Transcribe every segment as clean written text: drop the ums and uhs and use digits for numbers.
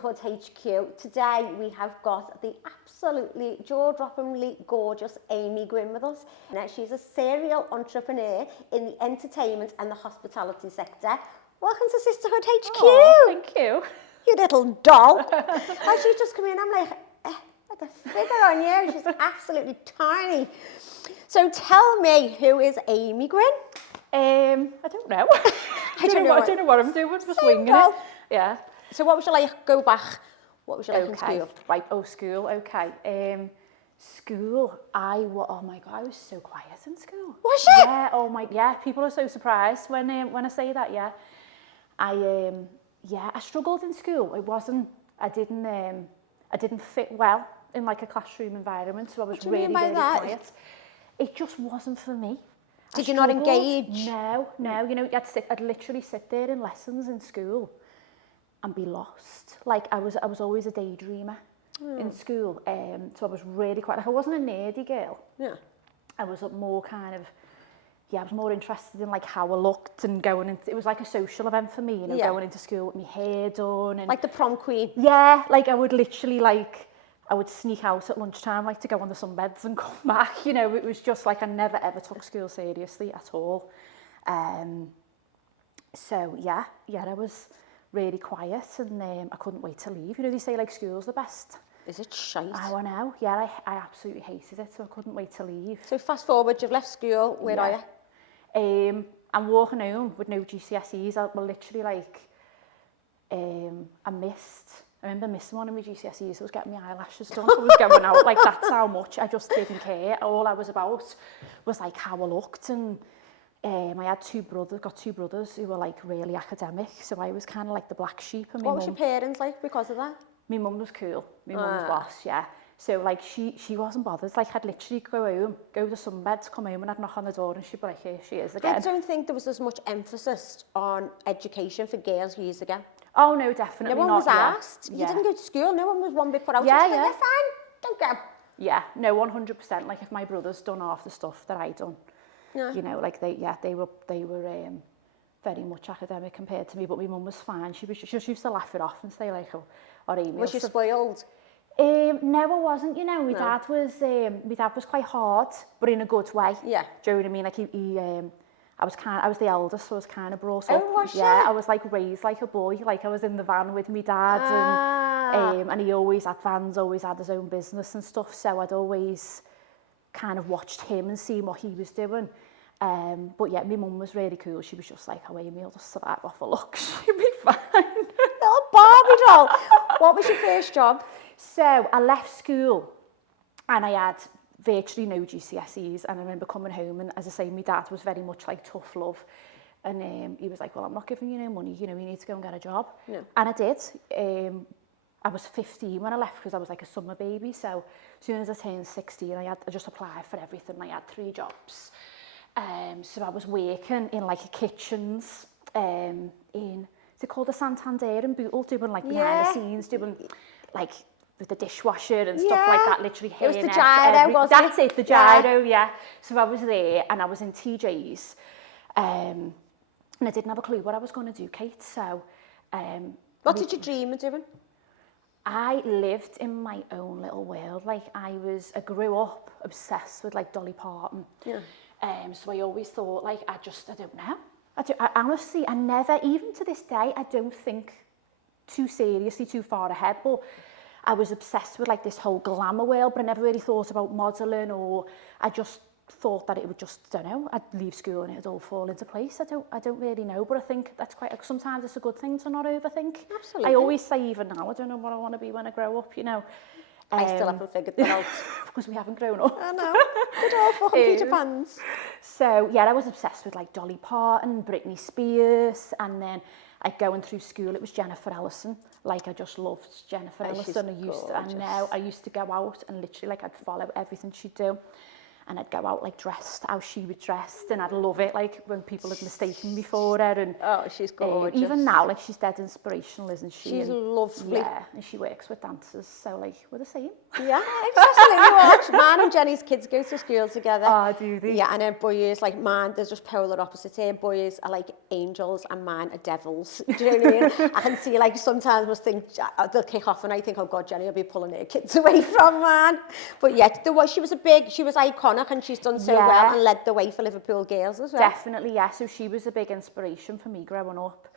Sisterhood HQ. Today we have got the absolutely jaw-droppingly gorgeous Amy Gwynn with us. Now, she's a serial entrepreneur in the entertainment and the hospitality sector. Welcome to Sisterhood HQ. Oh, thank you. You little doll. As she's just come in, I'm like, like a figure on you. She's absolutely tiny. So tell me, who is Amy Gwynn? I don't know. I don't know what I'm doing. Just winging it. Yeah. So what was your like? Go back. What was your like in school? Right. Oh, school. Okay. School. Oh my God, I was so quiet in school. Was you? Yeah. Oh my. Yeah. People are so surprised when I say that. Yeah. I struggled in school. I didn't fit well in like a classroom environment, so I was really quiet. It just wasn't for me. Did you not engage? No. You know, I'd literally sit there in lessons in school and be lost. Like I was always a daydreamer in school. So I was really quite. Like, I wasn't a nerdy girl. Yeah. I was more kind of. Yeah, I was more interested in like how I looked and going into. It was like a social event for me, you know, going into school with my hair done and. Like the prom queen. Yeah, like I would literally I would sneak out at lunchtime, like to go on the sunbeds and come back. You know, it was just like I never ever took school seriously at all. So yeah, I was really quiet and I couldn't wait to leave. You know, they say like school's the best. Is it shite? I know. Yeah, I absolutely hated it, so I couldn't wait to leave. So fast forward, you've left school. Where are you? I'm walking home with no GCSEs. I was literally like, I remember missing one of my GCSEs. I was getting my eyelashes done. I was going out. Like, that's how much I just didn't care. All I was about was like how I looked. And I had got two brothers who were like really academic. So I was kind of like the black sheep. And what was your parents like because of that? My mum was cool. My mum was boss, yeah. So like she wasn't bothered. Like I'd literally go to sunbeds, come home and I'd knock on the door and she'd be like, here she is again. I don't think there was as much emphasis on education for girls years ago. Oh no, definitely not. No one was asked. You didn't go to school. No one was one bit put out. Yeah. You're fine. Don't go. Yeah, no, 100%. Like if my brothers done half the stuff that I done, you know, like they were very much academic compared to me. But my mum was fine. She just used to laugh it off and say like, oh Amy. Was you spoiled? No, I wasn't. You know, my dad was quite hard, but in a good way. Yeah. Do you know what I mean? Like I was the eldest, so I was kind of brought up. Oh, was you? Yeah, I was like raised like a boy. Like I was in the van with my dad, and he always had vans, always had his own business and stuff. So I'd always kind of watched him and seen what he was doing. But yeah, my mum was really cool. She was just like, oh Amy, I'll just survive off a look. She'll be fine. Little Barbie doll. What was your first job? So I left school and I had virtually no GCSEs, and I remember coming home and, as I say, my dad was very much like tough love, and he was like, well, I'm not giving you no money, you know, you need to go and get a job. And I did. I was 15 when I left because I was like a summer baby, so as soon as I turned 16 I just applied for everything. I had 3 jobs. So I was working in like kitchens in, is it called the Santander in Bootle, doing like behind the scenes, doing like with the dishwasher and stuff like that, literally hair. It was the gyro, wasn't it? That's it, the gyro, yeah. So I was there and I was in TJ's, and I didn't have a clue what I was going to do, Kate. So, what did you dream of doing? I lived in my own little world. Like I grew up obsessed with like Dolly Parton. Yeah. So I always thought like I don't know. I honestly, I never, even to this day, I don't think too seriously, too far ahead, but I was obsessed with like this whole glamour world, but I never really thought about modelling, or I just thought that it would just, I don't know, I'd leave school and it'd all fall into place. I don't really know, but I think that's sometimes it's a good thing to not overthink. Absolutely. I always say even now, I don't know what I want to be when I grow up, you know. I still haven't figured that out. Because we haven't grown up. I know. Good old fucking Peter Pans. So yeah, I was obsessed with like Dolly Parton, Britney Spears, and then like going through school, it was Jennifer Ellison. Like I just loved Jennifer Ellison. I used to go out and literally like I'd follow everything she'd do. and I'd go out like dressed how she was dressed, and I'd love it like when people had mistaken me for her. And Oh, she's gorgeous. even now, like she's dead inspirational, isn't she? She's lovely. Yeah, and she works with dancers, so like we're the same. Yeah, absolutely. Watch. Mine and Jenny's kids go to school together. Oh, do they? Yeah, and her boys, like mine, there's just polar opposites here. Boys are like angels and mine are devils. Do you know what I mean? I can see like sometimes must think they'll kick off and I think, oh God, Jenny will be pulling her kids away from mine. But yeah, she was iconic and she's done so well and led the way for Liverpool girls as well. Definitely, yeah. So she was a big inspiration for me growing up.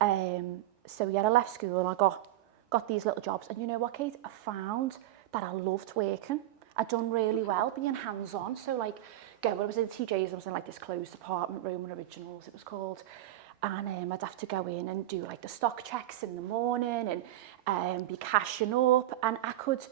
So yeah, I left school and I got these little jobs. And you know what, Kate? I found that I loved working. I'd done really well being hands-on. So like, I was in TJ's, I was in like this closed department, Roman Originals it was called. And I'd have to go in and do like the stock checks in the morning and be cashing up. And I could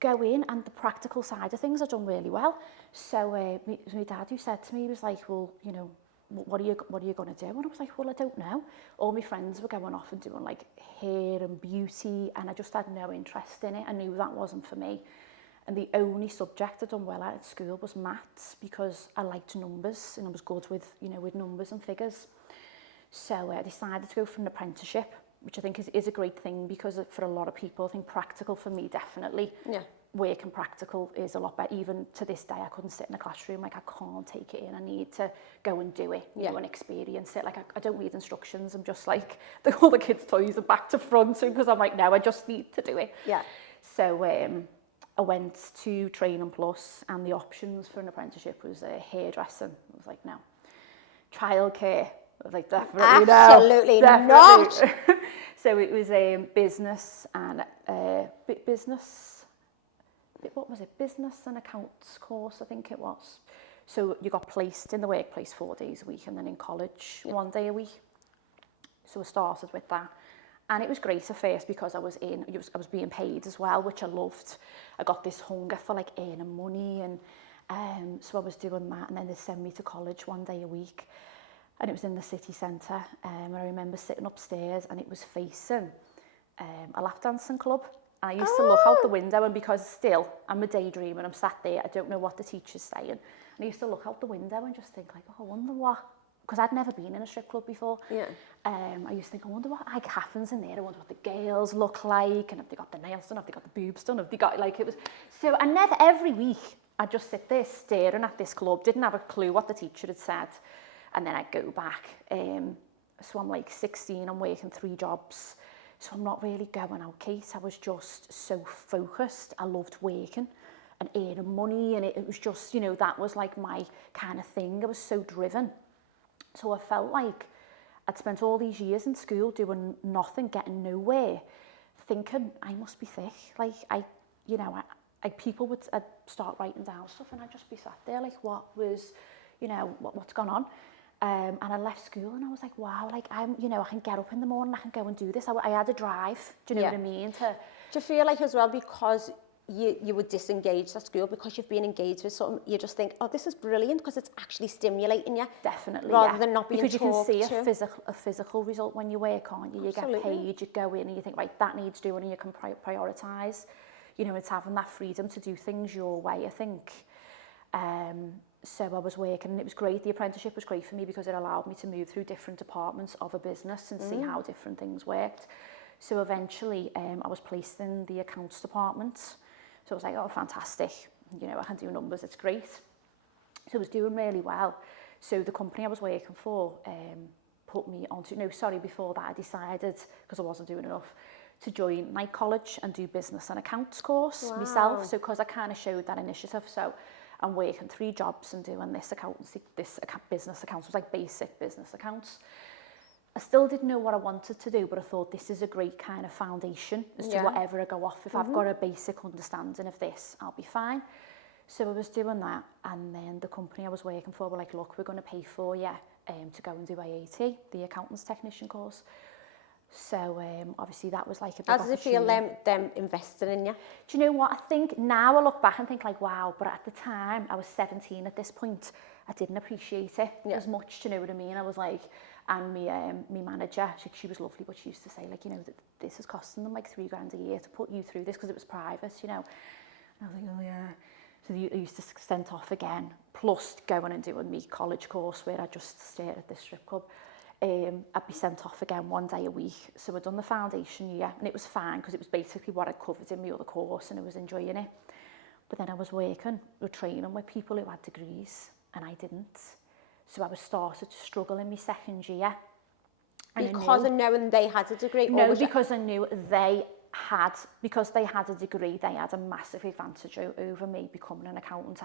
go in and the practical side of things I'd done really well. So it was my dad who said to me, he was like, well, you know, what are you going to do? And I was like, well, I don't know. All my friends were going off and doing like hair and beauty, and I just had no interest in it. I knew that wasn't for me. And the only subject I'd done well at school was maths, because I liked numbers and I was good with, you know, with numbers and figures. So I decided to go for an apprenticeship, which I think is a great thing, because for a lot of people, I think practical for me, definitely. Yeah. Work and practical is a lot better. Even to this day, I couldn't sit in a classroom. Like, I can't take it in. I need to go and do it, you know, and experience it. Like, I don't read instructions. I'm just like, all the kids' toys are back to front, because I'm like, no, I just need to do it. Yeah. So I went to Training Plus, and the options for an apprenticeship was hairdressing. I was like, no. Childcare. I was like, definitely no. Absolutely not. So it was business and business and accounts course, I think it was. So you got placed in the workplace 4 days a week, and then in college 1 day a week. So I started with that. And it was great at first, because I was being paid as well, which I loved. I got this hunger for like earning money, and so I was doing that. And then they sent me to college 1 day a week, and it was in the city centre. And I remember sitting upstairs, and it was facing a lap dancing club. And I used to look out the window, and because still I'm a daydreamer, I'm sat there, I don't know what the teacher's saying. And I used to look out the window and just think like, oh, I wonder what. Because I'd never been in a strip club before. Yeah. I used to think, I wonder what like happens in there. I wonder what the girls look like, and have they got the nails done, have they got the boobs done, have they got like it was. So I never, every week, I'd just sit there staring at this club, didn't have a clue what the teacher had said, and then I'd go back. So I'm like 16, I'm working 3 jobs, so I'm not really going out, Kate. I was just so focused. I loved working and earning money, and it was just, you know, that was like my kind of thing. I was so driven. So I felt like I'd spent all these years in school doing nothing, getting nowhere, thinking I must be thick. Like people would I'd start writing down stuff, and I'd just be sat there like, what was, you know, what's gone on? And I left school, and I was like, wow, like I can get up in the morning, I can go and do this. I had a drive. Do you know what I mean? Do you feel like as well, because you would disengage at school, because you've been engaged with something, you just think, oh, this is brilliant, because it's actually stimulating you. Definitely, rather than not being because you can see to. a physical result when you work, can't you? You get paid, you go in and you think, right, that needs doing, and you can prioritise. You know, it's having that freedom to do things your way, I think. So I was working, and it was great. The apprenticeship was great for me, because it allowed me to move through different departments of a business and see how different things worked. So eventually I was placed in the accounts department. So I was like, oh, fantastic. You know, I can do numbers, it's great. So I was doing really well. So the company I was working for put me onto, before that I decided, because I wasn't doing enough, to join night college and do business and accounts course myself. So because I kind of showed that initiative. So I'm working 3 jobs and doing this accountancy, business accounts. It was like basic business accounts. I still didn't know what I wanted to do, but I thought this is a great kind of foundation as to whatever I go off. If I've got a basic understanding of this, I'll be fine. So I was doing that, and then the company I was working for were like, look, we're going to pay for you to go and do AAT, the accountant's technician course. So obviously that was like a big How does it feel them investing in you? Do you know what? I think now I look back and think like, wow, but at the time, I was 17 at this point, I didn't appreciate it as much, do you know what I mean? I was like, and my manager, she was lovely, but she used to say like, you know, that this is costing them like $3,000 a year to put you through this, because it was private, you know. And I was like, oh yeah. So I used to sent off again, plus going and doing my college course where I just stayed at this strip club. I'd be sent off again 1 day a week. So I'd done the foundation year, and it was fine because it was basically what I'd covered in my other course, and I was enjoying it. But then I was working or training with people who had degrees, and I didn't. So I was started to struggle in my second year. And Because of knowing they had a degree? No, because I knew because they had a degree, they had a massive advantage over me becoming an accountant.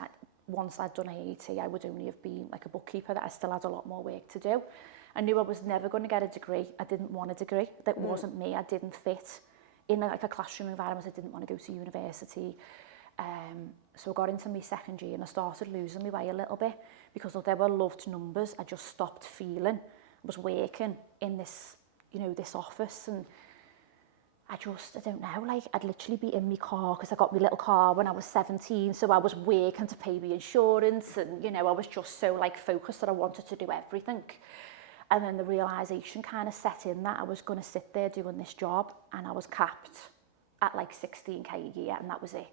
Once I'd done AAT, I would only have been like a bookkeeper, that I still had a lot more work to do. I knew I was never going to get a degree. I didn't want a degree. That wasn't me. I didn't fit in like a classroom environment. I didn't want to go to university. So I got into my second year and I started losing my way a little bit because although I loved numbers, I just stopped feeling. I was working in this, this office, and I don't know, like I'd literally be in my car because I got my little car when I was 17. So I was working to pay my insurance, and, I was just so like focused that I wanted to do everything. And then the realisation kind of set in that I was going to sit there doing this job, and I was capped at like 16k a year, and that was it.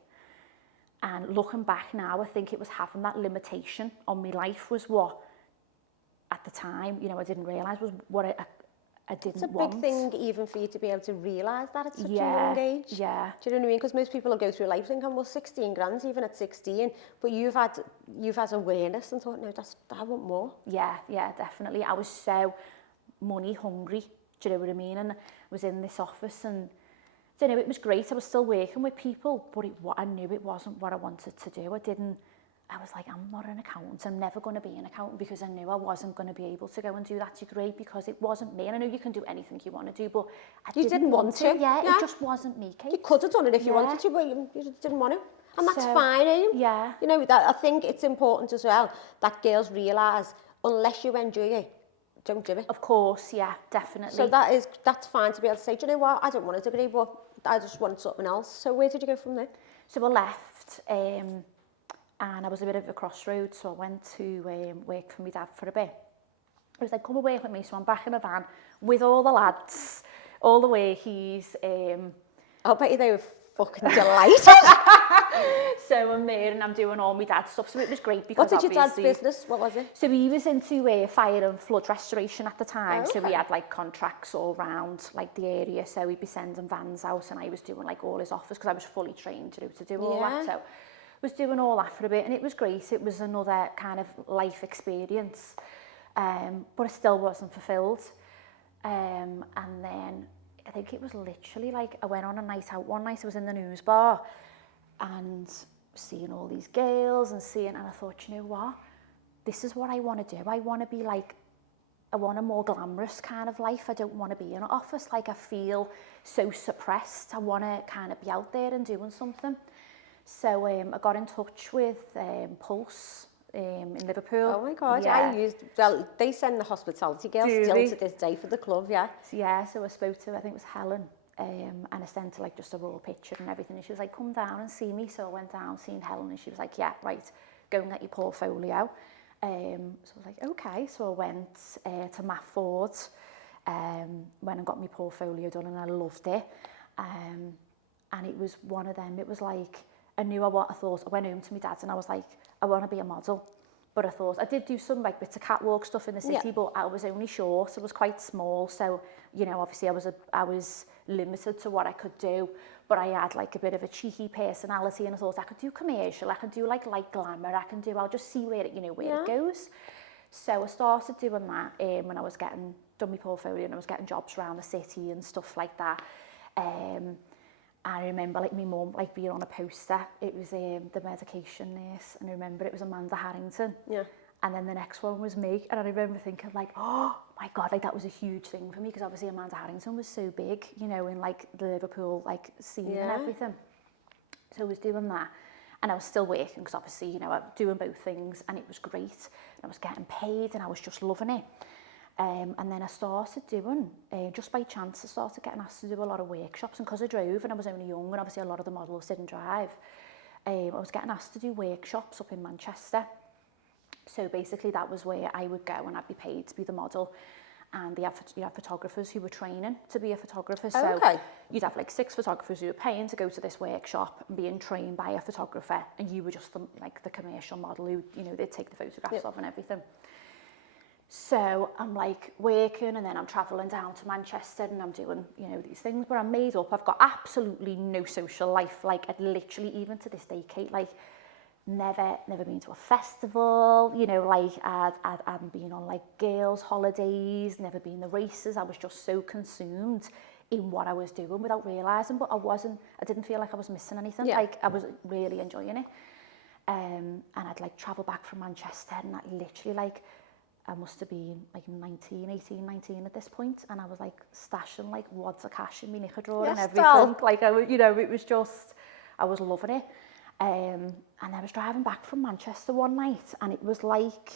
And looking back now, I think it was having that limitation on my life was what, at the time, I didn't realise was what I didn't want. It's a big thing even for you to be able to realise that at such a young age. Yeah. Do you know what I mean? Because most people will go through life thinking, well, 16 grand even at 16, but you've had awareness and thought, no, I want more. Yeah, definitely. I was so money hungry, do you know what I mean? And I was in this office, and it was great. I was still working with people, but I knew it wasn't what I wanted to do. I was like, I'm not an accountant. I'm never going to be an accountant, because I knew I wasn't going to be able to go and do that degree because it wasn't me. And I know you can do anything you want to do, but you didn't want to. Yeah, it just wasn't me, Kate. You could have done it if you wanted to, but you just didn't want to. And that's fine, Aim. Yeah. I think it's important as well that girls realise, unless you enjoy it, don't do it. Of course, yeah, definitely. So that's fine to be able to say, do you know what, I don't want a degree, but I just want something else. So where did you go from there? So I left, and I was a bit of a crossroads, so I went to work for my dad for a bit. He was like, come and work with me, so I'm back in a van with all the lads, all the workies. I'll bet you they were fucking delighted. So I'm there and I'm doing all my dad's stuff, so it was great because what did your dad's business, what was it? So he was into fire and flood restoration at the time, okay. So we had like contracts all around like the area, so he'd be sending vans out, and I was doing like all his office because I was fully trained to do all that, so was doing all that for a bit, and it was great. It was another kind of life experience, but it still wasn't fulfilled. And then I think it was literally like I went on a night out one night. I was in the news bar and seeing all these girls and I thought, you know what, this is what I want to do. I want to be like, I want a more glamorous kind of life. I don't want to be in an office. Like, I feel so suppressed. I want to kind of be out there and doing something. So I got in touch with Pulse in Liverpool. Oh my God, they send the hospitality girls still to this day for the club, yeah. Yeah, so I spoke to, I think it was Helen, and I sent her like just a raw picture and everything, and she was like, come down and see me. So I went down, seen Helen, and she was like, yeah, right, go and get your portfolio. So I was like, okay. So I went to Matt Ford, went and got my portfolio done, and I loved it. And it was one of them, it was like, I thought, I went home to my dad's and I was like, I want to be a model. But I thought, I did do some like bits of catwalk stuff in the city, but I was only short, I was quite small. So, obviously I was limited to what I could do, but I had like a bit of a cheeky personality, and I thought I could do commercial, I could do like light glamour, I'll just see where it goes. So I started doing that when I was done my portfolio, and I was getting jobs around the city and stuff like that. I remember like my mum like being on a poster. It was the medication nurse, and I remember it was Amanda Harrington. Yeah. And then the next one was me, and I remember thinking like, oh my God, like that was a huge thing for me, because obviously Amanda Harrington was so big, in like the Liverpool like scene and everything. So I was doing that, and I was still working because obviously I was doing both things, and it was great. And I was getting paid, and I was just loving it. And then I started doing, just by chance, I started getting asked to do a lot of workshops, and because I drove and I was only young, and obviously a lot of the models didn't drive, I was getting asked to do workshops up in Manchester. So basically that was where I would go and I'd be paid to be the model. and you had photographers who were training to be a photographer. Oh, So okay. you'd have like 6 photographers who were paying to go to this workshop and being trained by a photographer, and you were just the commercial model who, you know, they'd take the photographs of and everything. So I'm like working, and then I'm travelling down to Manchester, and I'm doing, you know, these things, but I'm made up. I've got absolutely no social life. Like, I'd literally, even to this day, Kate, like, never been to a festival, you know, like, I hadn't been on, like, girls' holidays, never been the races. I was just so consumed in what I was doing without realising, but I didn't feel like I was missing anything. Yeah. Like, I was really enjoying it. And I'd, like, travel back from Manchester, and I literally, like, I must have been like 18, 19 at this point, and I was like stashing like wads of cash in my knicker drawer and everything. Stop. Like, you know, it was just, I was loving it. And I was driving back from Manchester one night, and it was like,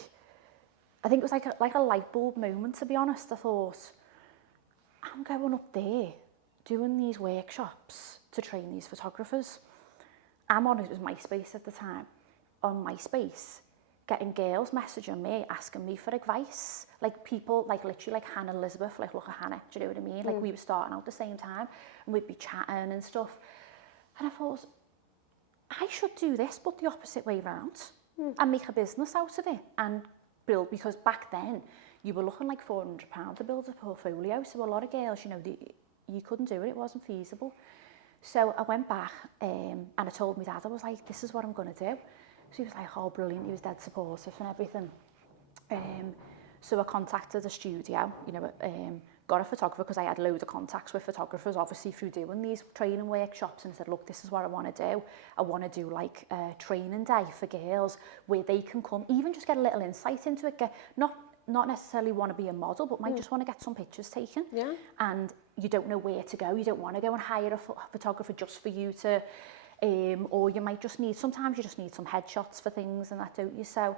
I think it was like a light bulb moment, to be honest. I thought, I'm going up there doing these workshops to train these photographers. I'm on, it was MySpace at the time, on MySpace, getting girls messaging me, asking me for advice. Like, people, like, literally, like Hannah and Elizabeth, like, look at Hannah, do you know what I mean? Like, we were starting out the same time, and we'd be chatting and stuff. And I thought, I should do this, but the opposite way round, and make a business out of it, and build, because back then, you were looking like £400 to build a portfolio, so a lot of girls, you know, you couldn't do it, it wasn't feasible. So I went back, and I told my dad, I was like, this is what I'm going to do. So he was like, oh, brilliant. He was dead supportive and everything. So I contacted a studio, you know, got a photographer, because I had loads of contacts with photographers, obviously, through doing these training workshops, and I said, look, this is what I want to do. I want to do like a training day for girls where they can come, even just get a little insight into it, not necessarily want to be a model, but might just want to get some pictures taken. Yeah. And you don't know where to go. You don't want to go and hire a photographer just for you to, or you might just need, sometimes you just need some headshots for things and that, don't you? So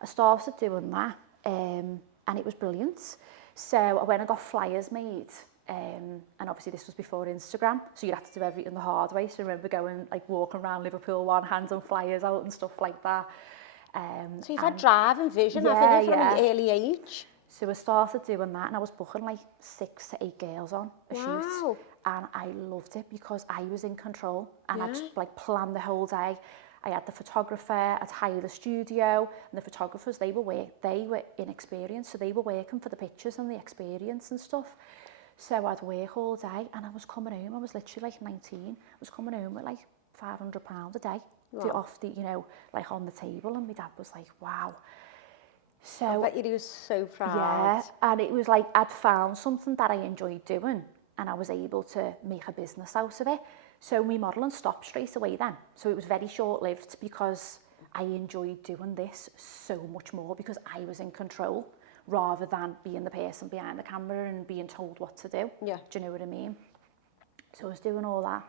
I started doing that, and it was brilliant. So I went and got flyers made, and obviously this was before Instagram, so you had to do everything the hard way. So I remember going, like, walking around Liverpool, one hand on flyers out and stuff like that. So you've had drive and vision, haven't you, from an early age? So I started doing that, and I was booking like 6 to 8 girls on a shoot, and I loved it because I was in control, and I'd like plan the whole day. I had the photographer, I'd hire the studio, and the photographers, they were inexperienced, so they were working for the pictures and the experience and stuff. So I'd work all day, and I was coming home, I was literally like 19, I was coming home with like £500 a day, off the, you know, like on the table, and my dad was like, wow. So I bet he was so proud. Yeah, and it was like I'd found something that I enjoyed doing, and I was able to make a business out of it. So my modelling stopped straight away then. So it was very short-lived because I enjoyed doing this so much more because I was in control rather than being the person behind the camera and being told what to do. Yeah. Do you know what I mean? So I was doing all that.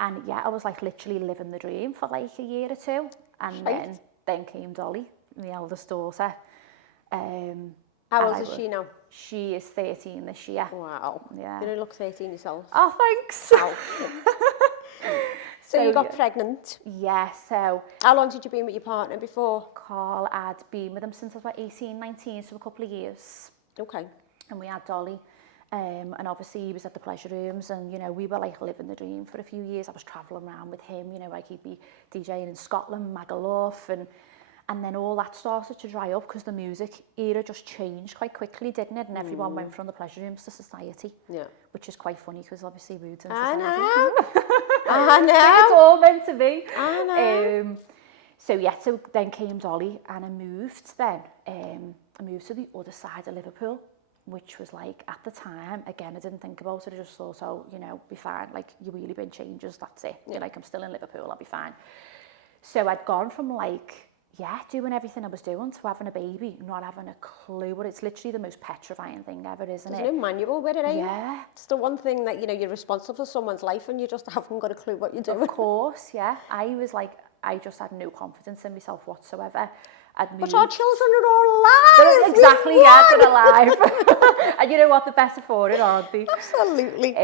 And yeah, I was like literally living the dream for like a year or two. And then came Dolly, my eldest daughter. How old is she now? She is 13 this year. Wow. Yeah. You don't look 13 yourself. Oh, thanks. Wow. So you got pregnant. Yeah, so... How long did you be with your partner before? Carl had been with him since I was about 18, 19, so a couple of years. Okay. And we had Dolly. And obviously he was at the pleasure rooms, and, you know, we were like living the dream for a few years. I was travelling around with him, you know, like he'd be DJing in Scotland, Magaluf, and then all that started to dry up because the music era just changed quite quickly, didn't it? And everyone went from the pleasure rooms to society. Yeah. Which is quite funny because obviously Rude's in society. I know. It's all meant to be. I know. So yeah, so then came Dolly, and I moved then. I moved to the other side of Liverpool, which was like, at the time, again, I didn't think about it. I just thought, oh, you know, be fine. Like, your wheelie bin changes, that's it. You're like, I'm still in Liverpool, I'll be fine. So I'd gone from like, yeah, doing everything I was doing to having a baby, not having a clue. But it's literally the most petrifying thing ever, isn't it? There's no manual with it, eh? Yeah. It's the one thing that, you know, you're responsible for someone's life and you just haven't got a clue what you're doing. Of course, yeah. I was like, I just had no confidence in myself whatsoever. But our children are all alive! Exactly, yeah, they're alive. And you know what, they're better for it, aren't they? Absolutely.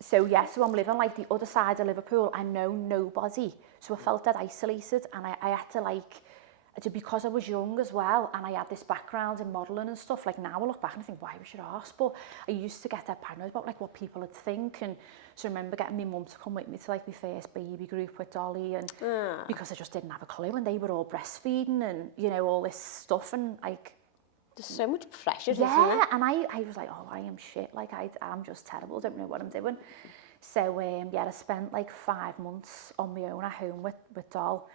So yeah, so I'm living like the other side of Liverpool. I know nobody. So I felt that isolated, and I had to like, because I was young as well, and I had this background in modelling and stuff, like now I look back and I think, why was your arse? But I used to get that paranoid about like what people would think. And so I remember getting my mum to come with me to like my first baby group with Dolly, and because I just didn't have a clue, and they were all breastfeeding and, you know, all this stuff, and like, there's so much pressure, isn't yeah, there? and I was like, oh, I am shit, like I'm just terrible, don't know what I'm doing. So yeah, I spent like 5 months on my own at home with Doll.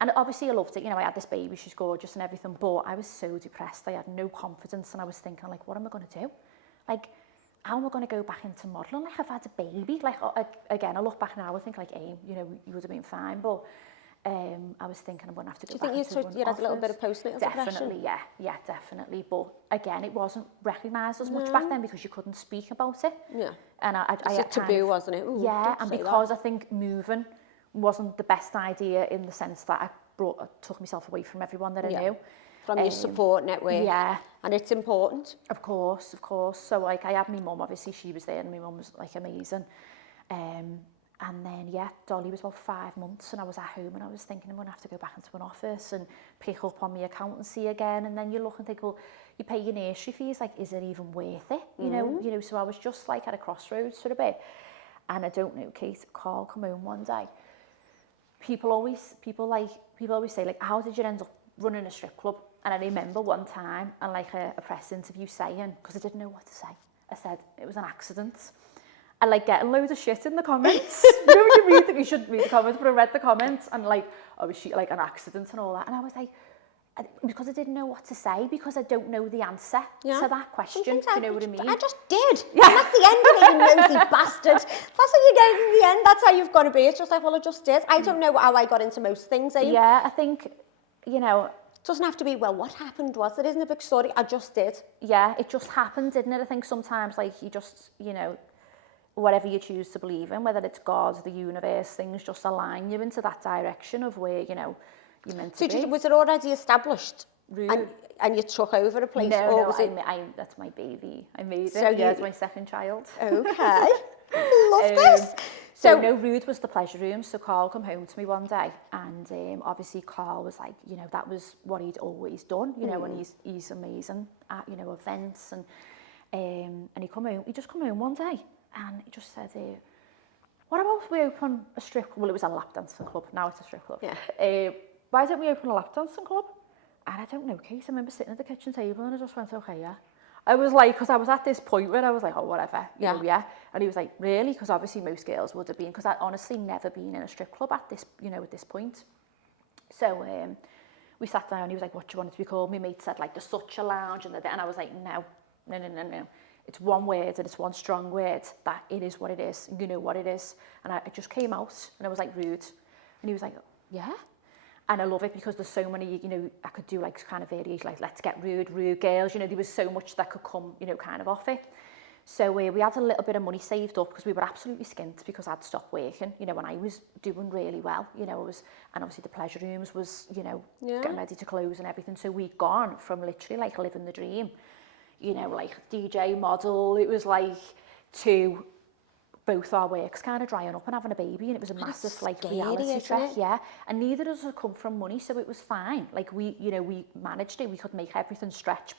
And obviously I loved it, you know, I had this baby, she's gorgeous and everything, but I was so depressed, I had no confidence, and I was thinking, like, what am I going to do? Like, how am I going to go back into modelling? Like, I've had a baby. Like, again, I look back now, I think, like, Aim, you know, you would have been fine, but I was thinking I'm going to have to go back into Do you think you had a little bit of postnatal depression? Definitely, yeah, definitely. But again, it wasn't recognised as much back then because you couldn't speak about it. Yeah. And I It's a taboo, wasn't it? Ooh, yeah, don't and say because that. I think moving wasn't the best idea in the sense that I took myself away from everyone that I knew. From your support network. Yeah. And it's important. Of course. So like I had my mum, obviously she was there, and my mum was like amazing. And then yeah, Dolly was about 5 months, and I was at home, and I was thinking I'm going to have to go back into an office and pick up on my accountancy again. And then you look and think, well, you pay your nursery fees, like, is it even worth it? You know, so I was just like at a crossroads for a bit. And I don't know, Kate, Carl come home one day. People always say, like, how did you end up running a strip club? And I remember one time, and like a press interview saying, because I didn't know what to say, I said it was an accident. And like getting loads of shit in the comments. You know when you read you shouldn't read the comments, but I read the comments, and like, oh, was she like an accident and all that? And I was like, because I didn't know what to say, because I don't know the answer to that question. Do you know what I mean? I just did. Yeah. And that's the end of it, you nosy bastard. That's what you get in the end. That's how you've got to be. It's just like, well, I just did. I don't know how I got into most things. Yeah, I think, you know, it doesn't have to be, well, what happened was, it isn't a big story. I just did. Yeah, it just happened, didn't it? I think sometimes, like, you just, you know, whatever you choose to believe in, whether it's God, the universe, things just align you into that direction of where, you know, you're meant to be. So was it already established? Really? And you took over a place? No, was it... that's my baby. I made it. So yeah, it's my second child. Okay. Love this. So no, Rude was the pleasure room. So Carl come home to me one day, and obviously Carl was like, you know, that was what he'd always done, you know, and he's amazing at, you know, events, and he just come home one day, and he just said, what about we open a strip club? Well, it was a lap dancing club. Now it's a strip club. Yeah. Why don't we open a lap dancing club? And I don't know, Kate, I remember sitting at the kitchen table, and I just went, okay, yeah. I was like, because I was at this point where I was like, oh, whatever, you know, yeah. And he was like, really? Because obviously most girls would have been, because I'd honestly never been in a strip club at this, you know, at this point. So we sat down, he was like, what do you want it to be called? My mate said, like, the Such a Lounge, and I was like, no. It's one word, and it's one strong word, that it is what it is, and you know what it is. And it just came out, and I was like, Rude. And he was like, yeah. And I love it because there's so many, you know, I could do like kind of variation, like Let's Get Rude, Rude Girls, you know, there was so much that could come, you know, kind of off it. So we had a little bit of money saved up because we were absolutely skint because I'd stopped working, you know, and I was doing really well, you know, and obviously the pleasure rooms was, you know, getting ready to close and everything. So we'd gone from literally like living the dream, you know, like DJ, model, it was like to both our works kind of drying up and having a baby, and it was a massive like reality check, yeah. And neither of us had come from money, so it was fine. Like we, you know, we managed it. We could make everything stretch,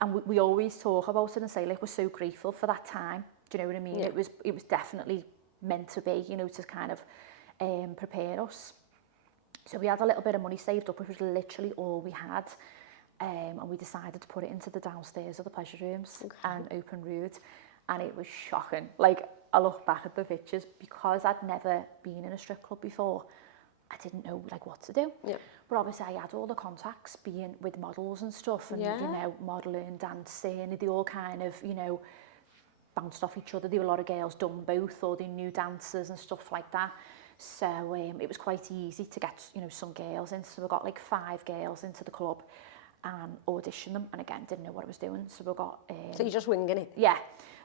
and we always talk about it and say like we're so grateful for that time. Do you know what I mean? Yeah. It was definitely meant to be, you know, to kind of prepare us. So we had a little bit of money saved up, which was literally all we had. And we decided to put it into the downstairs of the pleasure rooms and open Rude, and it was shocking. Like, I look back at the pictures, because I'd never been in a strip club before, I didn't know like what to do. Yeah. But obviously I had all the contacts being with models and stuff, and you know, modelling, dancing, they all kind of, you know, bounced off each other. There were a lot of girls done both, or they knew dancers and stuff like that. So it was quite easy to get, you know, some girls in. So we got like 5 girls into the club and auditioned them, and again didn't know what I was doing. So we got so you're just winging it? Yeah.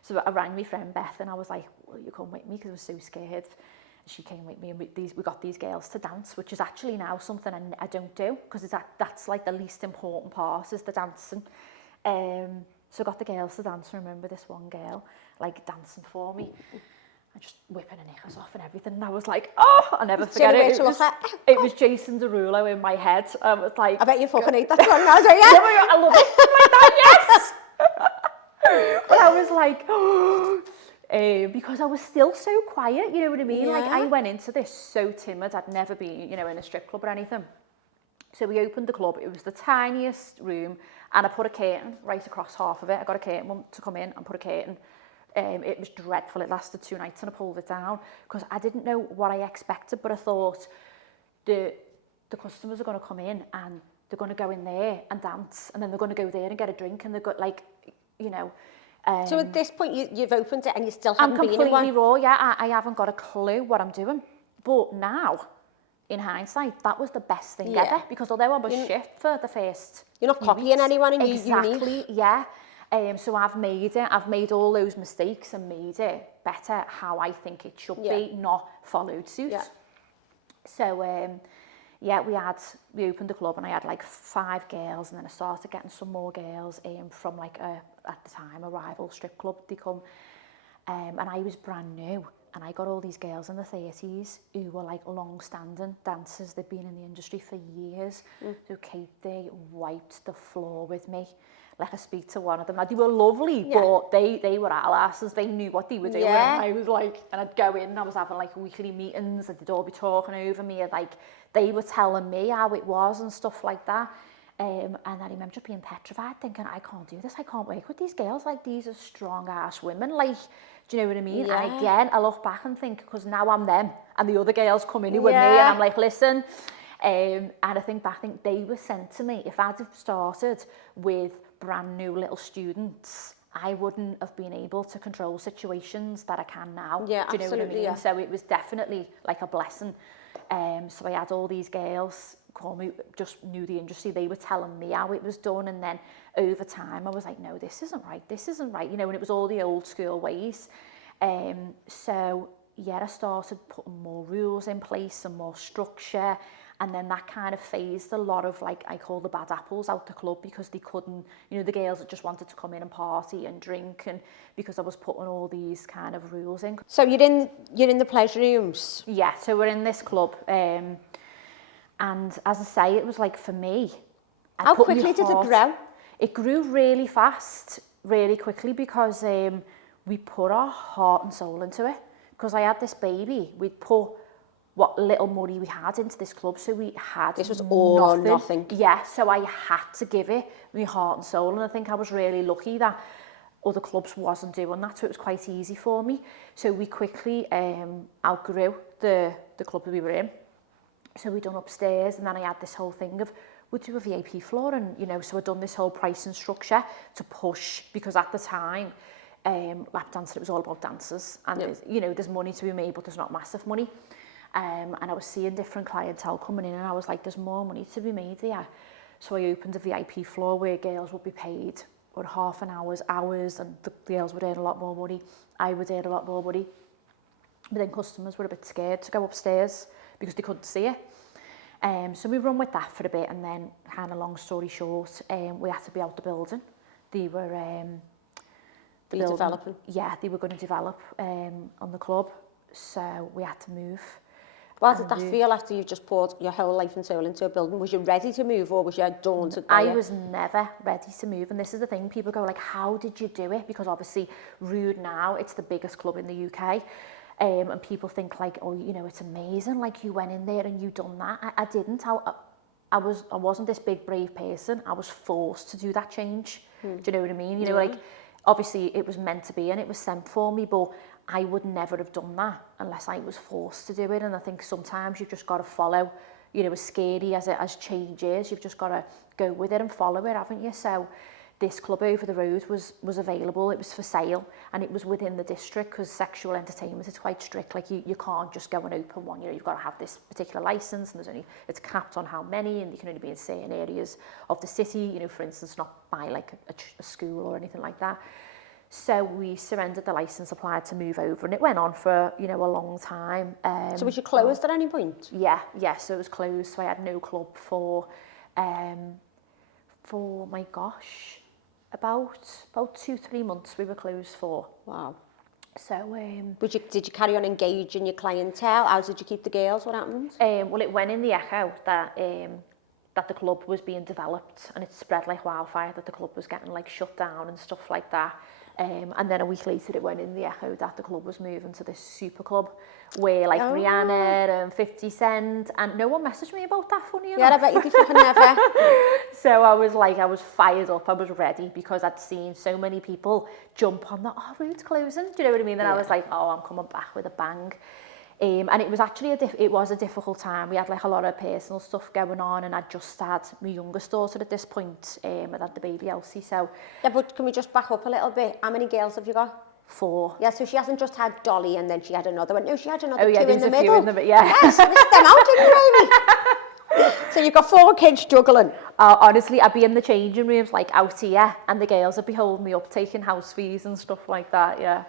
So I rang my friend Beth, and I was like, will you come with me? Because I was so scared. She came with me, and we got these girls to dance, which is actually now something I don't do, because that's like the least important part, is the dancing. So I got the girls to dance. I remember this one girl like dancing for me, and just whipping her knickers off and everything. And I was like, oh, I'll never forget it. It was Jason Derulo in my head. I was like, I bet you fucking hate that song now, don't you? I love it. I'm like that, yes. But I was like, oh, because I was still so quiet, you know what I mean? Yeah. Like I went into this so timid. I'd never been, you know, in a strip club or anything. So we opened the club. It was the tiniest room, and I put a curtain right across half of it. I got a curtain to come in and put a curtain. It was dreadful. It lasted 2 nights and I pulled it down because I didn't know what I expected, but I thought the customers are going to come in and they're going to go in there and dance, and then they're going to go there and get a drink, and they've got like, you know. So at this point, you've opened it and you still haven't been in one? I'm completely raw, yeah. I haven't got a clue what I'm doing. But now, in hindsight, that was the best thing ever, because although I was shit for the first You're not copying anyone, and exactly, yeah. So I've made it. I've made all those mistakes and made it better how I think it should be, not followed suit. Yeah. So, we opened the club and I had like 5 girls, and then I started getting some more girls from like at the time a rival strip club. They come, and I was brand new, and I got all these girls in the 30s who were like long-standing dancers. They'd been in the industry for years. So Kate, they wiped the floor with me. Like I speak to one of them. Now, they were lovely, but they were asses. They knew what they were doing. And I was like, and I'd go in and I was having like weekly meetings, and they'd all be talking over me, and like they were telling me how it was and stuff like that. And I remember just being petrified, thinking, I can't do this. I can't work with these girls. Like, these are strong ass women. Like, do you know what I mean? Yeah. And again, I look back and think, because now I'm them, and the other girls come in with me, and I'm like, listen. And I think they were sent to me. If I'd have started with brand new little students, I wouldn't have been able to control situations that I can now. Yeah, do you know what I mean? yeah. So it was definitely like a blessing. So I had all these girls call me, just knew the industry. They were telling me how it was done, and then over time I was like, no, this isn't right, you know. And it was all the old school ways. So yeah, I started putting more rules in place and more structure. And then that kind of phased a lot of, like, I call the bad apples out the club, because they couldn't, you know, the girls that just wanted to come in and party and drink, and because I was putting all these kind of rules in. So you're in the pleasure rooms? Yeah, so we're in this club. And as I say, it was like, for me, how quickly did it grow? It grew really fast, really quickly, because we put our heart and soul into it. Because I had this baby, we'd put what little money we had into this club, so we had this was all or nothing. Yeah, so I had to give it my heart and soul, and I think I was really lucky that other clubs wasn't doing that, so it was quite easy for me. So we quickly outgrew the club that we were in. So we done upstairs, and then I had this whole thing of, we'd do a VIP floor, and you know, so I'd done this whole pricing structure to push, because at the time, lap dancer, it was all about dancers, and you know, there's money to be made, but there's not massive money. And I was seeing different clientele coming in, and I was like, there's more money to be made here. So I opened a VIP floor where girls would be paid or half an hours, and the girls would earn a lot more money. I would earn a lot more money. But then customers were a bit scared to go upstairs because they couldn't see it. So we run with that for a bit, and then, kind of long story short, we had to be out the building. They were developing. Yeah, they were going to develop on the club, so we had to move. How did that feel after you just poured your whole life and soul into a building? Was you ready to move, or was you daunted by it? I was never ready to move, and this is the thing, people go like, how did you do it? Because obviously Rude now, it's the biggest club in the UK, and people think like, oh, you know, it's amazing, like you went in there and you done that. I didn't. I wasn't this big brave person. I was forced to do that change. Do you know what I mean? You know, like, obviously it was meant to be and it was sent for me, but I would never have done that unless I was forced to do it. And I think sometimes you've just got to follow, you know, as scary as change is, you've just got to go with it and follow it, haven't you? So this club over the road was available, it was for sale, and it was within the district, because sexual entertainment is quite strict. Like you can't just go and open one, you know, you've got to have this particular license, and it's capped on how many, and you can only be in certain areas of the city, you know, for instance, not by like a school or anything like that. So we surrendered the license, applied to move over, and it went on for, you know, a long time. So was you closed at any point? Yeah, so it was closed. So I had no club for my gosh, about 2-3 months we were closed for. Wow. So, Did you carry on engaging your clientele? How did you keep the girls? What happened? well, it went in the echo that the club was being developed, and it spread like wildfire that the club was getting like shut down and stuff like that. And then a week later, it went in the echo that the club was moving to this super club where like Rihanna and 50 Cent, and no one messaged me about that, funny enough. Yeah, I bet you did fucking never. So I was fired up, I was ready, because I'd seen so many people jump on the, oh, Rude's closing, do you know what I mean? And I was like, oh, I'm coming back with a bang. And it was actually a difficult time. We had like a lot of personal stuff going on, and I'd just had my youngest daughter at this point. I'd had the baby Elsie, so... Yeah, but can we just back up a little bit? How many girls have you got? 4. Yeah, so she hasn't just had Dolly and then she had another one. No, she had another 2 there in was the a middle. few in the yeah. Yes, missed them out, didn't you, Amy? So you've got 4 kids juggling. Honestly, I'd be in the changing rooms, like out here, and the girls would be holding me up, taking house fees and stuff like that, yeah.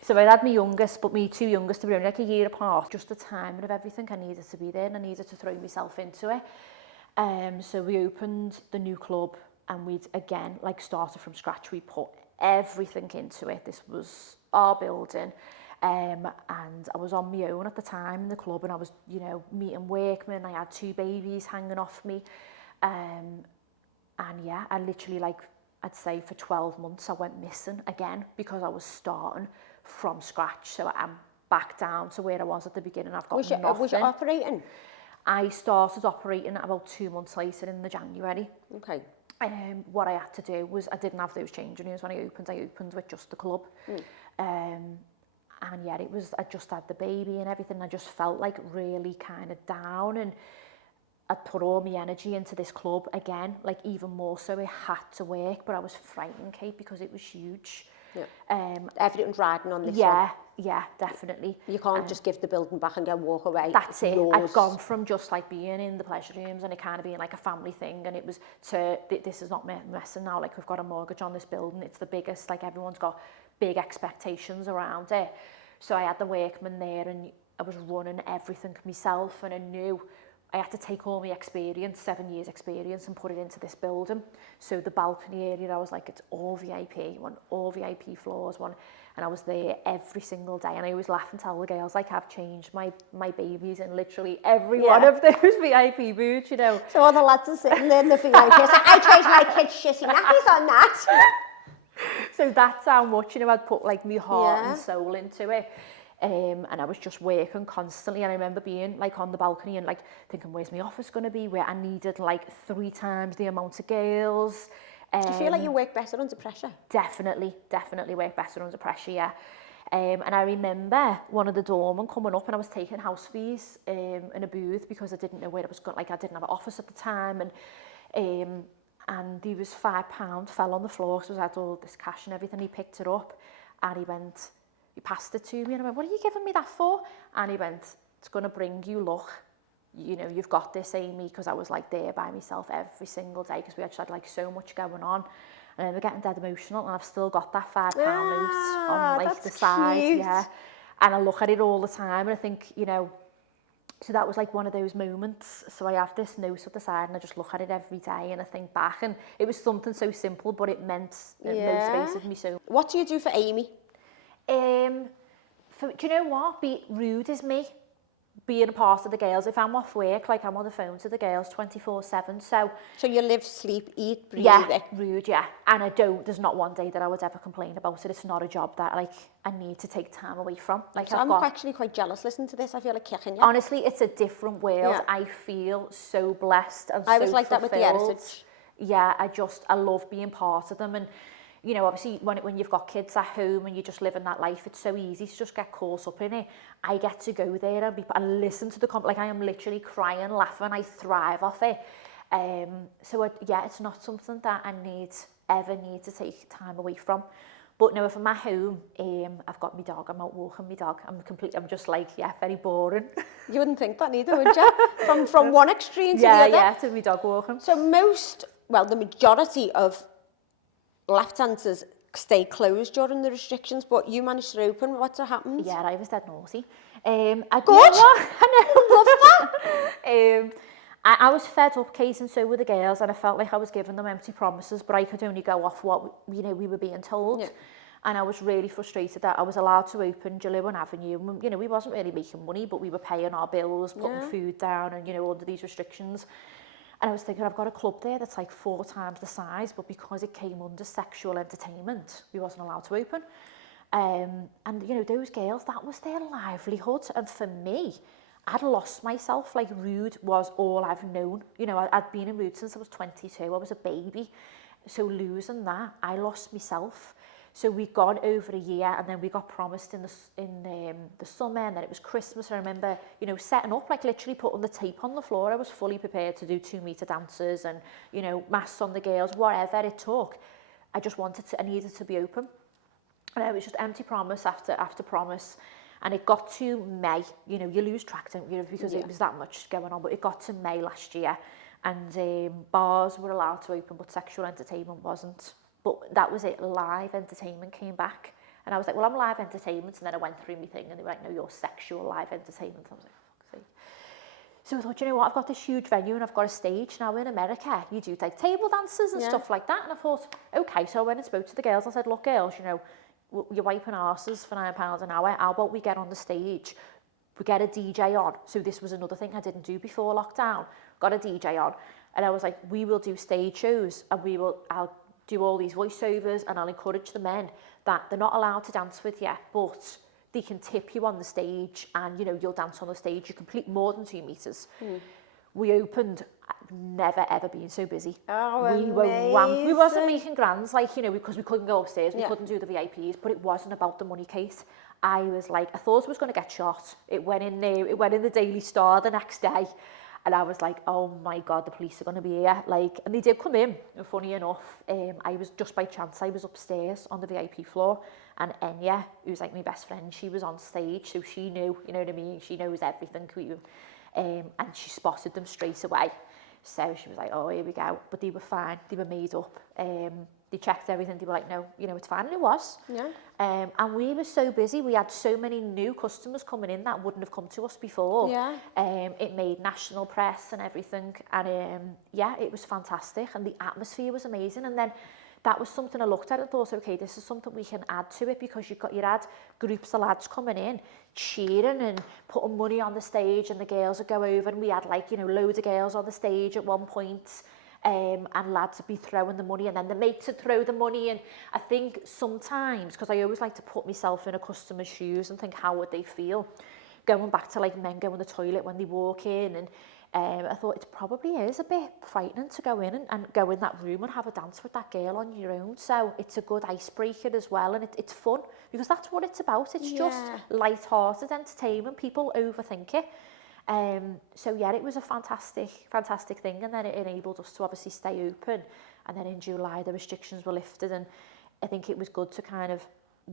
So I had my youngest, but my 2 youngest were only like a year apart. Just the timing of everything, I needed to be there and I needed to throw myself into it. So we opened the new club, and we'd again like started from scratch. We put everything into it. This was our building. And I was on my own at the time in the club, and I was, you know, meeting workmen. I had 2 babies hanging off me. And yeah, I literally, like, I'd say for 12 months I went missing again because I was starting from scratch. So I'm back down to where I was at the beginning. I've got nothing. Was you operating? I started operating about 2 months later in the January. Okay. What I had to do was, I didn't have those changing rooms when I opened with just the club. And yeah, I just had the baby and everything. I just felt like really kind of down, and I'd put all my energy into this club again, like even more so. It had to work, but I was frightened, Kate, because it was huge. Yeah. Everything's riding on this one. Yeah, definitely. You can't just give the building back and go walk away. That's it. Yours. I'd gone from just like being in the pleasure rooms and it kind of being like a family thing, and it was to, this is not messing now, like we've got a mortgage on this building, it's the biggest, like everyone's got big expectations around it. So I had the workmen there, and I was running everything myself, and I knew I had to take all my experience, 7 years experience, and put it into this building. So the balcony area, I was like, it's all VIP, one, all VIP floors, one. And I was there every single day. And I always laugh and tell the girls, like, I've changed my babies in literally every one of those VIP booths, you know. So all the lads are sitting there in the VIP. It's like, I changed my kids' shitty nappies on that. So that's how much, you know, I'd put like my heart and soul into it. And I was just working constantly, and I remember being like on the balcony and like thinking, where's my office going to be, where I needed like 3 times the amount of girls. Do you feel like you work better under pressure? Definitely work better under pressure, yeah. And I remember one of the doormen coming up, and I was taking house fees in a booth because I didn't know where it was going. Like I didn't have an office at the time, and there was £5 fell on the floor, so I had all this cash and everything. He picked it up, and he passed it to me, and I went, what are you giving me that for? And he went, it's going to bring you luck. You know, you've got this, Amy, because I was like there by myself every single day because we just had like so much going on. And then we're getting dead emotional, and I've still got that £5 note on like the side. Cute. Yeah. And I look at it all the time, and I think, you know, so that was like one of those moments. So I have this note at the side, and I just look at it every day, and I think back, and it was something so simple, but it motivated me so. What do you do for Amy? Do you know what? Rude is me. Being a part of the girls. If I'm off work, like I'm on the phone to the girls 24/7. So you live, sleep, eat, breathe. Yeah, Rude, yeah. And there's not one day that I would ever complain about it. It's not a job that like I need to take time away from. Like so I'm actually quite jealous listening to this. I feel like kicking you. Honestly, it's a different world. Yeah. I feel so blessed and I was so like fulfilled. that with the heritage. Yeah, I love being part of them. And you know, obviously, when you've got kids at home and you're just living that life, it's so easy to just get caught up in it. I get to go there and listen to the like I am literally crying, laughing. I thrive off it. So it's not something that I ever need to take time away from. But no, if I'm at home, I've got my dog. I'm out walking my dog. I'm just like, very boring. You wouldn't think that either, would you? From one extreme to the other. Yeah, to my dog walking. So the majority of lap dancers stay closed during the restrictions, but you managed to open. What's happened? Yeah, I was dead naughty. Good. I love that. I was fed up, Kate, and so were the girls, and I felt like I was giving them empty promises, but I could only go off what we were being told. And I was really frustrated that I was allowed to open Gillowan Avenue. And, you know, we wasn't really making money, but we were paying our bills, putting food down and, you know, under these restrictions. And I was thinking, I've got a club there that's like 4 times the size, but because it came under sexual entertainment, we wasn't allowed to open. And, you know, those girls, that was their livelihood. And for me, I'd lost myself. Like, Rude was all I've known. You know, I'd been in Rude since I was 22. I was a baby. So losing that, I lost myself. So we'd gone over a year, and then we got promised in the summer, and then it was Christmas. I remember, you know, setting up, like literally putting the tape on the floor. I was fully prepared to do 2-meter dances and, you know, masks on the girls, whatever it took. I just I needed to be open. And it was just empty promise after promise. And it got to May, you know, you lose track, don't you, because it was that much going on. But it got to May last year, and bars were allowed to open, but sexual entertainment wasn't. But that was it, live entertainment came back. And I was like, well, I'm live entertainment. And then I went through my thing, and they were like, no, you're sexual live entertainment. I was like, fuck's sake. So I thought, you know what, I've got this huge venue and I've got a stage. Now in America, you do like table dances and stuff like that. And I thought, okay, so I went and spoke to the girls. I said, look, girls, you know, you're wiping arses for £9 an hour. How about we get on the stage? We get a DJ on. So this was another thing I didn't do before lockdown. Got a DJ on. And I was like, we will do stage shows, and I'll do all these voiceovers, and I'll encourage the men that they're not allowed to dance with you, but they can tip you on the stage, and, you know, you'll dance on the stage. You complete more than 2 meters. We opened, never ever been so busy. Oh, We wasn't making grands, like, you know, because we couldn't go upstairs, we couldn't do the VIPs, but it wasn't about the money, Kate. I was like, I thought I was going to get shot. It went in the Daily Star the next day. And I was like, oh my God, the police are going to be here. Like, and they did come in, and funny enough, I was just by chance, I was upstairs on the VIP floor, and Enya, who's like my best friend, she was on stage, so she knew, you know what I mean? She knows everything. And she spotted them straight away. So she was like, oh, here we go. But they were fine. They were made up. They checked everything. They were like, no, you know, it's fine. And it was. Yeah. And we were so busy. We had so many new customers coming in that wouldn't have come to us before. Yeah. It made national press and everything. And yeah, it was fantastic. And the atmosphere was amazing. And then that was something I looked at and thought, okay, this is something we can add to it, because you had groups of lads coming in, cheering and putting money on the stage, and the girls would go over, and we had, like, you know, loads of girls on the stage at one point, and lads would be throwing the money, and then the mates would throw the money. And I think sometimes, because I always like to put myself in a customer's shoes and think, how would they feel? Going back to, like, men going to the toilet when they walk in, and I thought it probably is a bit frightening to go in and go in that room and have a dance with that girl on your own. So it's a good icebreaker as well, and it's fun, because that's what it's about. It's just light-hearted entertainment. People overthink it. So yeah, it was a fantastic thing, and then it enabled us to obviously stay open. And then in July, the restrictions were lifted, and I think it was good to kind of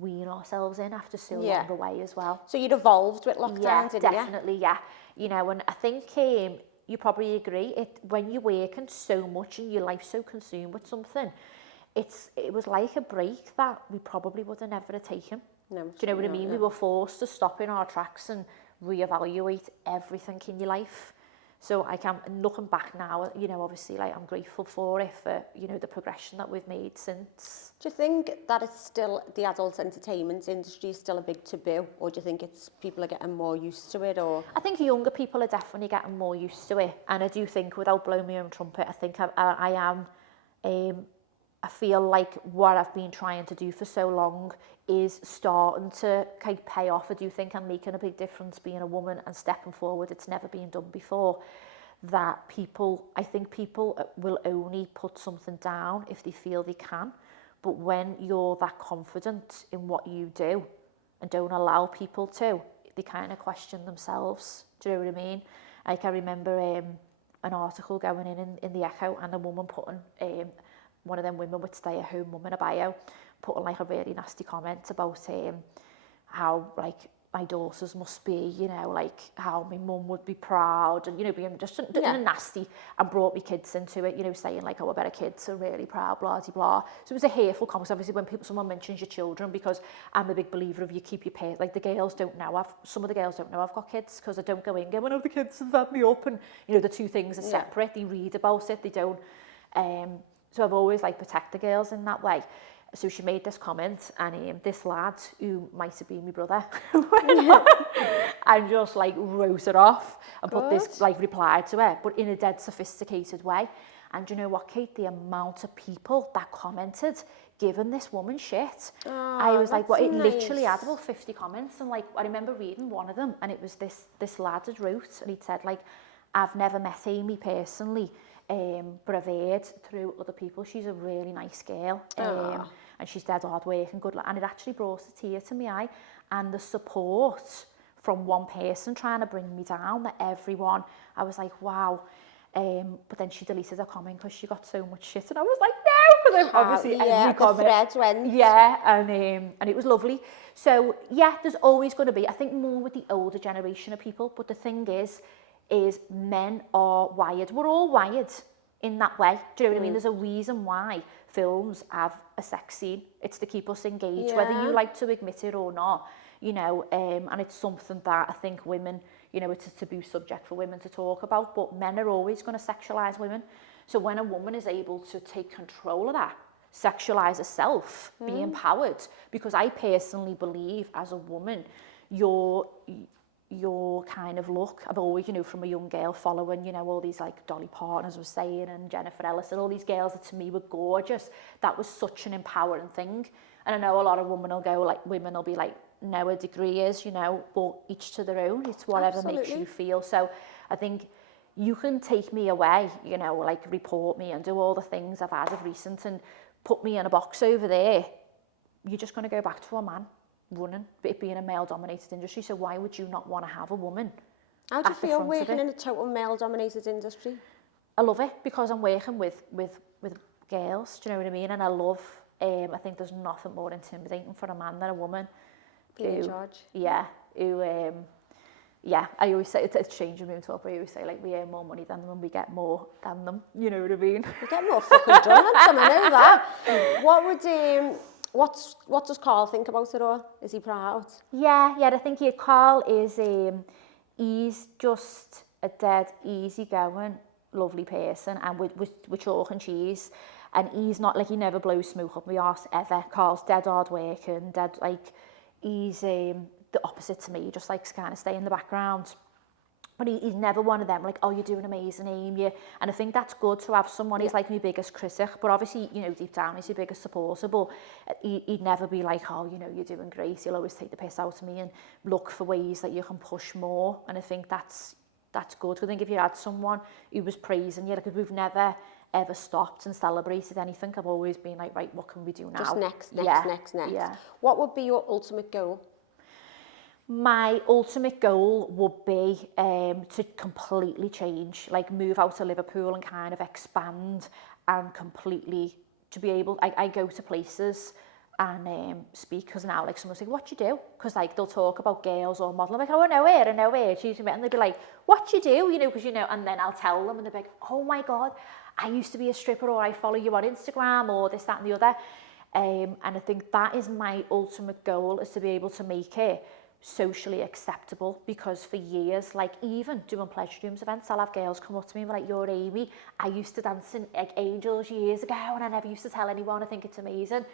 wean ourselves in after so long away as well. So you'd evolved with lockdown, didn't you? Definitely, yeah. You know, and I think you probably agree, when you're working so much and your life's so consumed with something, it was like a break that we probably would have never have taken. No, do you know what I mean? We were forced to stop in our tracks and reevaluate everything in your life. So looking back now, you know, obviously, like, I'm grateful for it, for, you know, the progression that we've made since. Do you think that it's still, the adult entertainment industry is still a big taboo, or do you think people are getting more used to it? Or I think younger people are definitely getting more used to it, and I do think, without blowing my own trumpet, I think I feel like what I've been trying to do for so long is starting to kind of pay off. I do think I'm making a big difference being a woman and stepping forward. It's never been done before. I think people will only put something down if they feel they can. But when you're that confident in what you do and don't allow people to, they kind of question themselves. Do you know what I mean? Like, I remember an article going in the Echo, and a woman putting, one of them women would stay at home mum in a bio, putting, like, a really nasty comment about how, like, my daughters must be, you know, like, how my mum would be proud, and, you know, being just nasty, and brought me kids into it, you know, saying, like, oh, I bet our kids are really proud, blah, blah, blah. So it was a hateful comment, obviously, when someone mentions your children, because I'm a big believer of you keep your pets, like, the girls don't know, some of the girls don't know I've got kids, because I don't go in going, oh, the kids have had me up, and, you know, the two things are separate. They read about it, they don't, so I've always, like, protect the girls in that way. so she made this comment, and this lad, who might have been my brother, and just like wrote it off and put this like reply to her, but in a dead sophisticated way. And you know what, Kate, the amount of people that commented giving this woman shit. I was like, well, it literally had about 50 comments, and like I remember reading one of them, and it was this lad had wrote, and he'd said like, I've never met Amy personally, but I've heard through other people she's a really nice girl, and she's dead hard work and good, and it actually brought a tear to my eye. And the support from one person trying to bring me down, that everyone, I was like, wow. But then she deleted her comment because she got so much shit, and I was like, no, because obviously every comment, the threads went. Yeah, and it was lovely. So yeah, there's always going to be, I think, more with the older generation of people, but the thing is men are wired. We're all wired in that way. Do you know what I mean? There's a reason why films have a sex scene. It's to keep us engaged, whether you like to admit it or not, you know, and it's something that I think women, you know, it's a taboo subject for women to talk about, but men are always going to sexualise women. So when a woman is able to take control of that, sexualise herself, be empowered, because I personally believe as a woman, your kind of look, I've always, you know, from a young girl following, you know, all these like Dolly Parton, as I was saying, and Jennifer Ellis, and all these girls that to me were gorgeous. That was such an empowering thing. And I know a lot of women will be like, no, a degree is, you know, but each to their own. It's whatever makes you feel. So I think you can take me away, you know, like report me and do all the things I've had of recent and put me in a box over there. You're just going to go back to a man running, it being a male-dominated industry. So why would you not want to have a woman? How do you feel working in a total male-dominated industry? I love it because I'm working with girls, do you know what I mean? And I love, I think there's nothing more intimidating for a man than a woman. Being in charge. Yeah, I always say, it's changing room talk, but I always say, like, we earn more money than them and we get more than them, you know what I mean? We get more fucking done than them, I know that. What does Carl think about it all? Is he proud? Yeah, I think Carl is, he's just a dead, easygoing, lovely person, and with chalk and cheese, and he's not, like, he never blows smoke up my arse, ever. Carl's dead hard working, dead, like, he's the opposite to me, just like kind of stay in the background. But he's never one of them, like, oh, you're doing amazing, Amy. And I think that's good to have someone, he's like my biggest critic, but obviously, you know, deep down, he's your biggest supporter, but he'd never be like, oh, you know, you're doing great. He'll always take the piss out of me and look for ways that you can push more. And I think that's good. I think if you had someone who was praising you, because we've never ever stopped and celebrated anything, I've always been like, right, what can we do now? Just next. Yeah. What would be your ultimate goal? My ultimate goal would be to completely change, like move out of Liverpool and kind of expand and completely to be able, I go to places and speak, because now like someone's like, what you do? Because like they'll talk about girls or modelling, like, oh, I know her, she's met, and they'll be like, what you do? You know, because you know, and then I'll tell them and they'll be like, oh my God, I used to be a stripper, or I follow you on Instagram, or this, that and the other. And I think that is my ultimate goal, is to be able to make it socially acceptable, because for years, like even doing Pleasure Rooms events, I'll have girls come up to me and be like, you're Amy, I used to dance in like Angels years ago and I never used to tell anyone. I think it's amazing.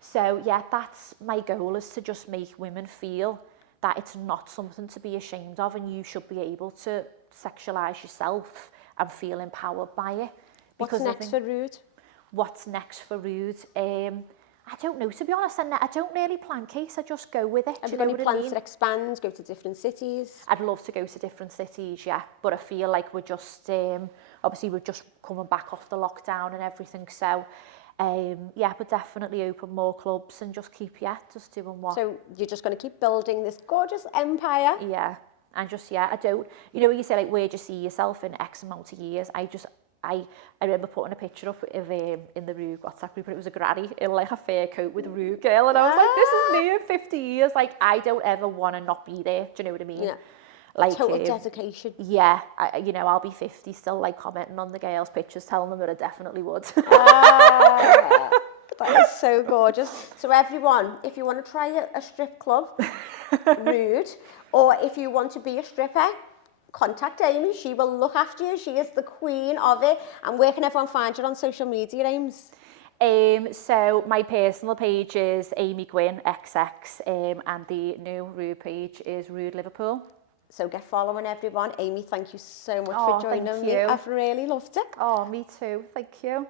So yeah, that's my goal, is to just make women feel that it's not something to be ashamed of, and you should be able to sexualise yourself and feel empowered by it. Because what's next for Rude? What's next for Rude? I don't know, to be honest. I don't really plan, Kate. I just go with it. Have you got any plans to expand, go to different cities? I'd love to go to different cities, yeah. But I feel like we're just, obviously we're just coming back off the lockdown and everything. So, yeah, but definitely open more clubs and just keep, just doing what. So you're just going to keep building this gorgeous empire? Yeah. And just, I don't, you know, when you say like, where do you see yourself in X amount of years? I remember putting a picture up of in the Rue WhatsApp group, and it was a granny in like a fur coat with a Rue girl, and I was like, this is me in 50 years. Like, I don't ever want to not be there. Do you know what I mean? Yeah. Like total dedication. Yeah, you know, I'll be 50 still like commenting on the girls' pictures, telling them that I definitely would. That is so gorgeous. So everyone, if you want to try a strip club, Rude, or if you want to be a stripper, contact Amy. She will look after you. She is the queen of it. And where can everyone find you on social media, Ames? So my personal page is Amy Gwynn XX, and the new Rude page is Rude Liverpool. So get following, everyone. Amy, thank you so much Oh, for joining thank me. you. I've really loved it. Oh, me too. Thank you.